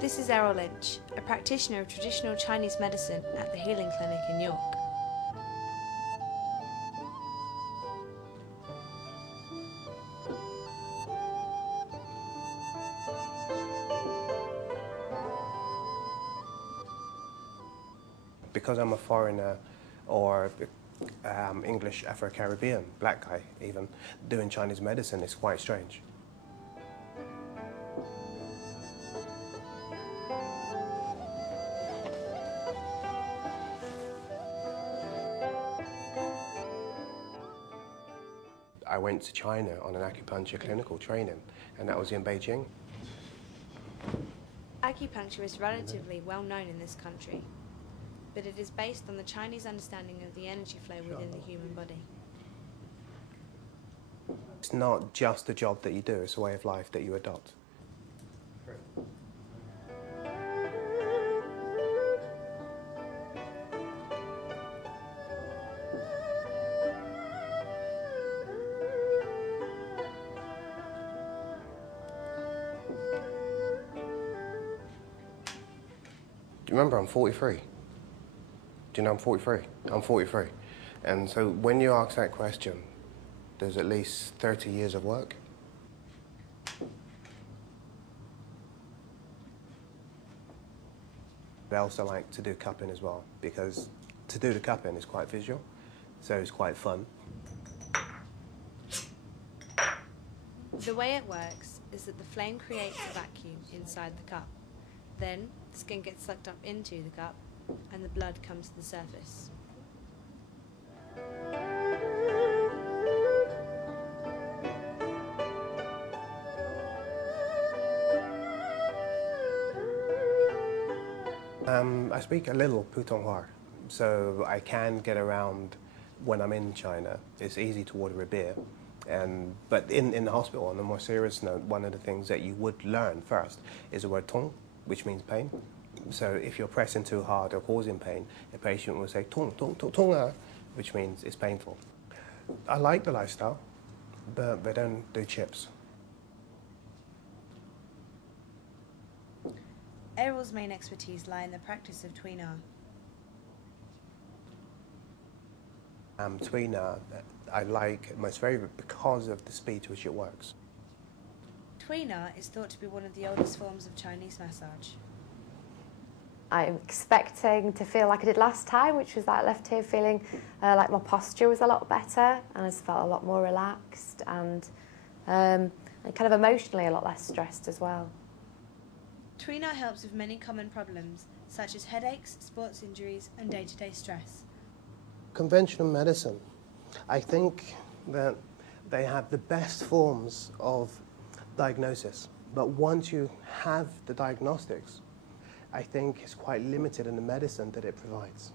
This is Errol Lynch, a practitioner of traditional Chinese medicine at the Healing Clinic in York. Because I'm a foreigner or English Afro-Caribbean, black guy even, doing Chinese medicine is quite strange. I went to China on an acupuncture clinical training, and that was in Beijing. Acupuncture is relatively well known in this country, but it is based on the Chinese understanding of the energy flow within the human body. It's not just a job that you do, it's a way of life that you adopt. Do you remember I'm 43? Do you know I'm 43? I'm 43. And so when you ask that question, there's at least 30 years of work. I also like to do cupping as well, because to do the cupping is quite visual, so it's quite fun. The way it works is that the flame creates a vacuum inside the cup. Then, the skin gets sucked up into the cup, and the blood comes to the surface. I speak a little Putonghua, so I can get around when I'm in China. It's easy to order a beer. But in the hospital, on a more serious note, one of the things that you would learn first is the word tong, which means pain. So if you're pressing too hard or causing pain, a patient will say tong, tong, tong, tong, which means it's painful. I like the lifestyle, but they don't do chips. Errol's main expertise lie in the practice of Tui-Na. Tui-Na, I like most favorite because of the speed to which it works. Tui-Na is thought to be one of the oldest forms of Chinese massage. I'm expecting to feel like I did last time, which was that I left here feeling like my posture was a lot better and I just felt a lot more relaxed and kind of emotionally a lot less stressed as well. Tui-Na helps with many common problems, such as headaches, sports injuries, and day-to-day stress. Conventional medicine, I think that they have the best forms of diagnosis, but once you have the diagnostics, I think it's quite limited in the medicine that it provides.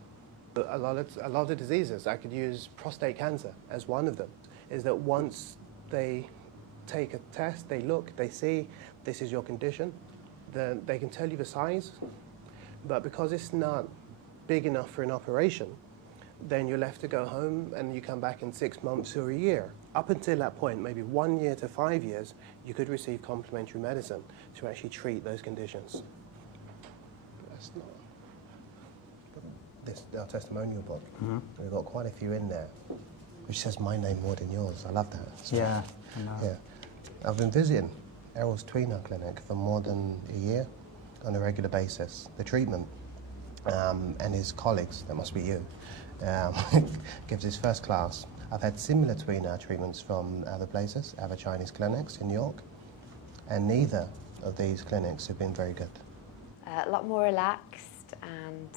A lot of diseases, I could use prostate cancer as one of them, is that once they take a test, they look, they see this is your condition, then they can tell you the size, but because it's not big enough for an operation, then you're left to go home and you come back in 6 months or a year. Up until that point, maybe 1 year to 5 years, you could receive complementary medicine to actually treat those conditions. That's not... This our testimonial book. We've got quite a few in there, which says my name more than yours. I love that. Yeah, I know. Yeah. I've been visiting Errol's Tui-Na clinic for more than a year on a regular basis. The treatment and his colleagues, that must be you, gives his first class. I've had similar Tui-Na treatments from other places, other Chinese clinics in New York, and neither of these clinics have been very good. A lot more relaxed and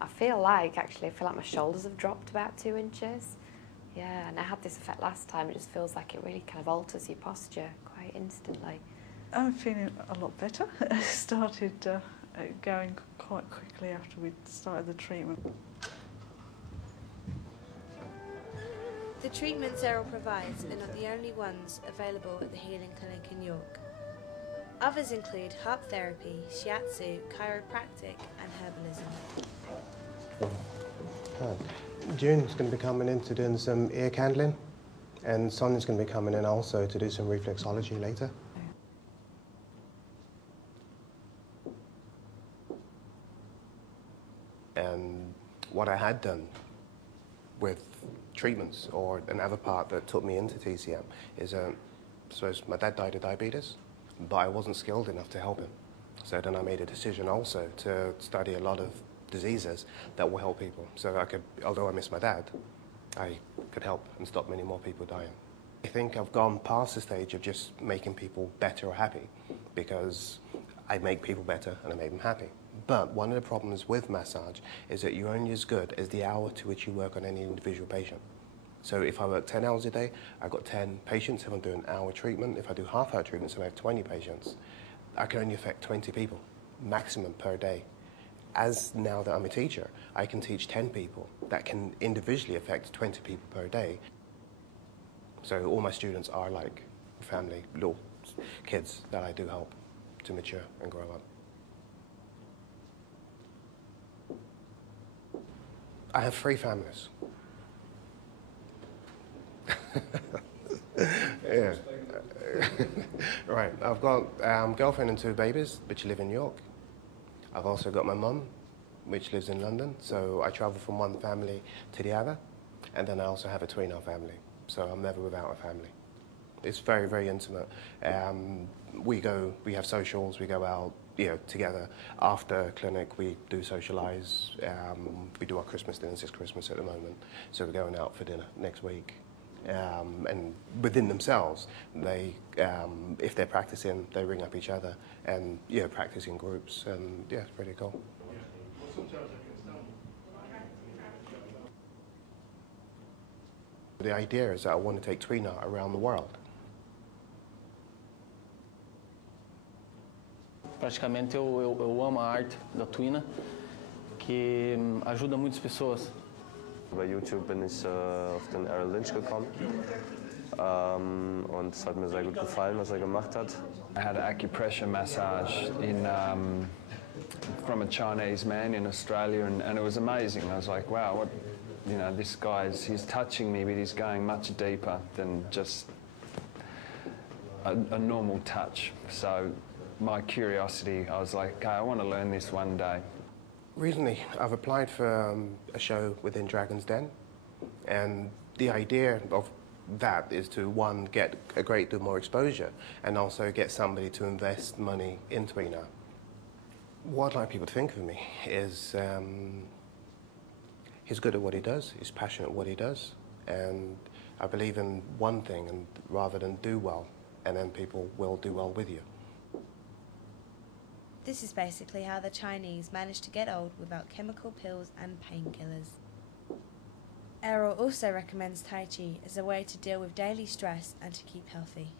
I feel like my shoulders have dropped about 2 inches. Yeah, and I had this effect last time. It just feels like it really kind of alters your posture quite instantly. I'm feeling a lot better. I started going quite quickly after we started the treatment. The treatments Errol provides are not the only ones available at the Healing Clinic in York. Others include harp therapy, shiatsu, chiropractic and herbalism. June's going to be coming in to doing some ear candling, and Sonia's going to be coming in also to do some reflexology later. And what I had done with treatments, or another part that took me into TCM, is suppose my dad died of diabetes, but I wasn't skilled enough to help him. So then I made a decision also to study a lot of diseases that will help people. So I could, although I miss my dad, I could help and stop many more people dying. I think I've gone past the stage of just making people better or happy, because I make people better and I make them happy. But one of the problems with massage is that you're only as good as the hour to which you work on any individual patient. So if I work 10 hours a day, I've got 10 patients. If I'm doing an hour treatment, if I do half-hour treatment, so I have 20 patients, I can only affect 20 people, maximum per day. As now that I'm a teacher, I can teach 10 people that can individually affect 20 people per day. So all my students are like family, little kids that I do help to mature and grow up. I have 3 families. Yeah. Right, I've got a girlfriend and 2 babies, which live in New York. I've also got my mum, which lives in London, so I travel from one family to the other. And then I also have a Tui-Na family, so I'm never without a family. It's very, very intimate. We have socials, we go out, together. After clinic, we do socialise. We do our Christmas dinners. It's Christmas at the moment, so we're going out for dinner next week. And within themselves, they, if they're practicing, they ring up each other and practice in groups, and it's pretty cool. The idea is that I want to take Tuina around the world. Praticamente eu amo a arte da Tuina, que ajuda muitas pessoas. Bei YouTube bin ich auf den Errol Lynch gekommen und es hat mir sehr gut gefallen, was gemacht hat. I had an acupressure massage from a Chinese man in Australia, and it was amazing. I was like, wow, what, this he's touching me, but he's going much deeper than just a normal touch. So my curiosity, I was like, okay, I want to learn this one day. Recently, I've applied for a show within Dragon's Den, and the idea of that is to, one, get a great deal more exposure, and also get somebody to invest money in Tuina. What I'd like people to think of me is he's good at what he does, he's passionate at what he does, and I believe in one thing, and rather than do well, and then people will do well with you. This is basically how the Chinese managed to get old without chemical pills and painkillers. Errol also recommends Tai Chi as a way to deal with daily stress and to keep healthy.